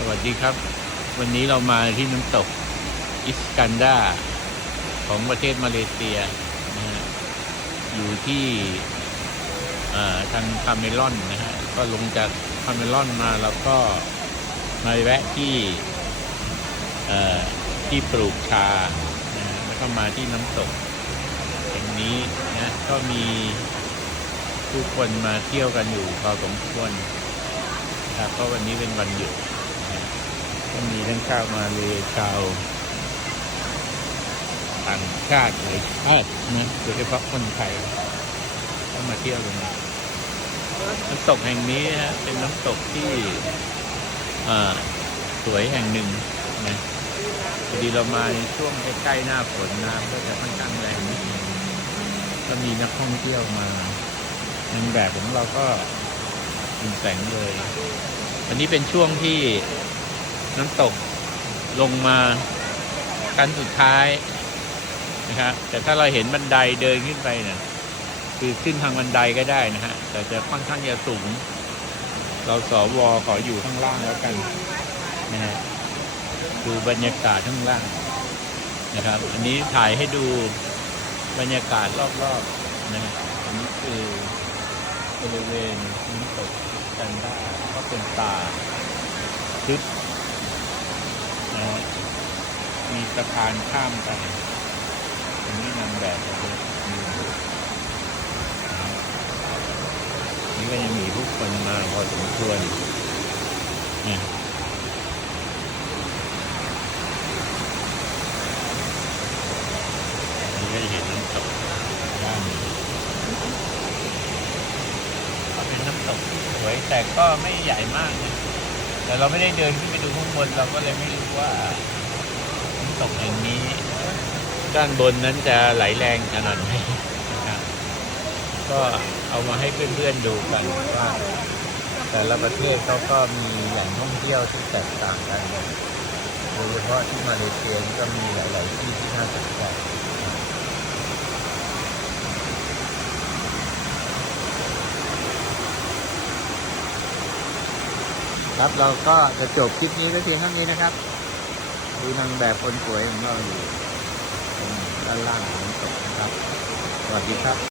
สวัสดีครับ วันนี้เรามาที่น้ำตกอิสกันดาของประเทศมาเลเซียนะฮะอยู่ที่อ่อทางคาเมลอนนะฮะก็ลงจากคาเมลอนมาแล้วก็มาแวะที่เอ่อที่ปลูกชานะแล้วก็มาที่น้ำตกแห่งนี้นะก็มีผู้คนมาเที่ยวกันอยู่พอสมควรครับเพราะวันนี้เป็นวันหยุด ก็มีทั้งชาวมาเลยชาวต่างชาติหลายชาตินะโดยเฉพาะคนไทยก็มาเที่ยวกันนะน้ำตกแห่งนี้ฮะเป็นน้ำตกที่อ่าสวยแห่งหนึ่งนะพอดีเรามาในช่วงใกล้ๆหน้าฝนน้ำก็จะค่อนข้างแรงนิดนึงก็มีนักท่องเที่ยวมานางแบบของเราก็ยิงแสงเลยวันนี้เป็นช่วงที่ น้ำตกลงมาขั้นสุดท้ายนะครับแต่ถ้าเราเห็นบันไดเดินขึ้นไปเนี่ยคือขึ้นทางบันไดก็ได้นะฮะ แต่จะค่อนข้างจะสูง เราสอวอขออยู่ข้างล่างแล้วกันนะฮะดูบรรยากาศข้างล่างนะครับ อันนี้ถ่ายให้ดูบรรยากาศรอบๆนะฮะอันนี้คือบริเวณน้ำตกกันได้ก็เป็นป่าทึบนะฮะ มีสะพานข้ามกันอันนี้นางแบบเลยนี่ก็ยังมีผู้คนมาพอสมควรเนี่ยนี่ก็เห็นน้ำตกด้านนี้เป็นน้ำตกสวยแต่ก็ไม่ใหญ่มากนะแต่เราไม่ได้เดินขึ้นไปดูข้างบนเราก็เลยไม่รู้ว่า ตกแห่างนี้ ด้านบนนั้นจะไหลแรงขนาดไหนก็เอามาให้เพื่อนๆดูกันว่าแต่ละประเทศเขาก็มีแหล่งท่องเที่ยวที่แตกต่างกันโดยเฉพาะที่มาเลเซียก็มีหลาย ๆ ที่ที่น่าสนใจครับเราก็จะจบคลิปนี้ไว้เพียงเท่านี้นะครับ ดูนางแบบคนสวยของเราอยู่ด้านล่างของน้ำตกนะครับ สวัสดีครับ